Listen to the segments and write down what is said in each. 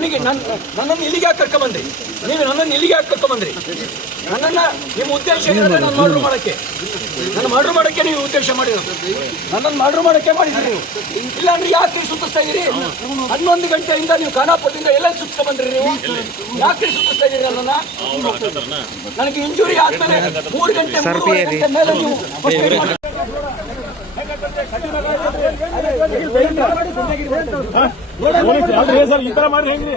ನನಗೆ ನನ್ನ ನನ್ನನ್ನು ಇಲ್ಲಿಗೆ ಯಾಕೆ ಕರ್ಕೊಂಬಂದ್ರಿ ನೀವು ನನ್ನನ್ನು ಇಲ್ಲಿಗೆ ಯಾಕೆ ಕರ್ಕೊಂಬಂದ್ರಿ ನನ್ನನ್ನ ನಿಮ್ಮ ಉದ್ದೇಶ ಏನಂದ್ರೆ ನಾನು ಮರ್ಡರ್ ಮಾಡಕ್ಕೆ. ನನ್ನ ಮಾಡ್ರು ಮಾಡಕ್ಕೆ ನೀವು ಉದ್ದೇಶ ಮಾಡಿರೋದು. ನನ್ನನ್ನು ಮಾಡ್ರು ಮಾಡಕ್ಕೆ ಮಾಡಿದ್ರಿ ನೀವು. ಇಲ್ಲ ಅಂದ್ರೆ ಯಾಕೆ ಸುತ್ತಿಸ್ತಾ ಇದೀರಿ ಹನ್ನೊಂದು ಗಂಟೆಯಿಂದ ನೀವು ಖಾನಾಪುರದಿಂದ ಎಲ್ಲ ಸುತ್ತ ಬಂದ್ರಿ ನೀವು? ಯಾಕೆ ಸುತ್ತಿಸ್ತಾ ಇದೀರಿ ನನ್ನನ್ನ? ನನಗೆ ಇಂಜುರಿ ಆದ್ಮೇಲೆ ಮೂರು ಗಂಟೆ ಮೂರು ಗಂಟೆ ಮೇಲೆ ನೀವು ಸರ್ ಈ ತರ ಮಾಡಿ ಹೆಂಗ್ರಿ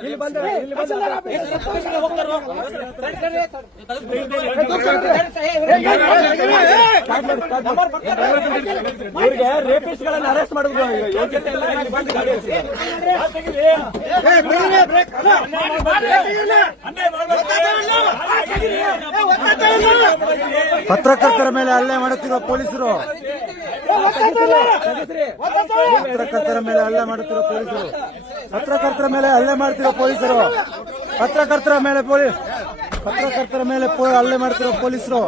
ಇಲ್ಲಿ ಬಂದ್ರೆ ಇಲ್ಲಿ ಇವರಿಗೆ ರೇಪಿಸ್ಟ್ ಗಳನ್ನ ಅರೆಸ್ಟ್ ಮಾಡಿದ್ರು ಯೋಗ್ಯತೆ ಇಲ್ಲ ಪತ್ರಕರ್ತರ ಮೇಲೆ ಹಲ್ಲೆ ಮಾಡುತ್ತಿರುವ ಪೊಲೀಸರು. ಪತ್ರಕರ್ತರ ಮೇಲೆ ಹಲ್ಲೆ ಮಾಡುತ್ತಿರುವ ಪೊಲೀಸರು. ಪತ್ರಕರ್ತರ ಮೇಲೆ ಹಲ್ಲೆ ಮಾಡುತ್ತಿರುವ ಪೊಲೀಸರು. ಪತ್ರಕರ್ತರ ಮೇಲೆ ಪೊಲೀಸ್ ಪತ್ರಕರ್ತರ ಮೇಲೆ ಹಲ್ಲೆ ಮಾಡುತ್ತಿರುವ ಪೊಲೀಸರು?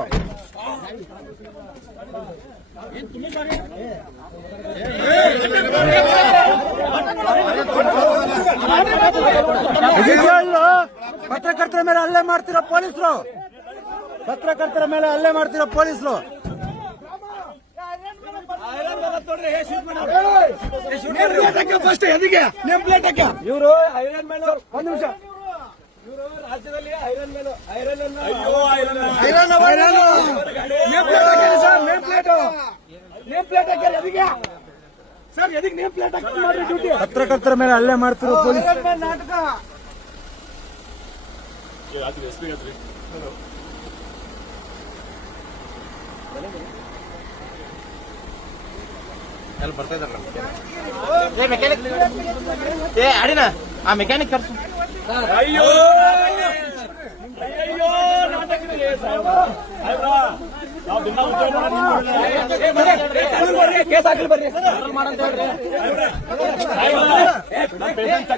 ಪತ್ರಕರ್ತರ ಮೇಲೆ ಹಲ್ಲೆ ಮಾಡ್ತಿರೋ ಪೊಲೀಸರು. ಪತ್ರಕರ್ತರ ಮೇಲೆ ಹಲ್ಲೆ ಮಾಡ್ತಿರೋ ಪೊಲೀಸರು. ಇವರು ಐರನ್ ಮ್ಯಾನ್ ಒಂದ್ ನಿಮಿಷ. ಇವರು ರಾಜ್ಯದಲ್ಲಿ iron man iron name plate ಹಾಕಿ sir name plate name plate ಹಾಕಿ ಎದಿಗೆ ಸರ್ ಎದಿಗೆ ನೇಮ್ ಪ್ಲೇಟ್ ಹಾಕಿ ಮಾಡ್ರಿ ಡ್ಯೂಟಿ ಪತ್ರಕರ್ತರ ಮೇಲೆ ಹಲ್ಲೆ ಮಾಡ್ತಿರೋ ಪೊಲೀಸ್. ನಾಟಕ. ಏ ಮೆಕ್ಯಾನಿಕ್ ಏ ಅಡಿನ ಆ ಮೆಕ್ಯಾನಿಕ್ ಕರ್ಸು. ಅಯ್ಯೋ! ಅಯ್ಯೋ ಕೇಸ್ ಹಾಕಲಿ ಬರ್ರಿ.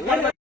ಮಾಡಿ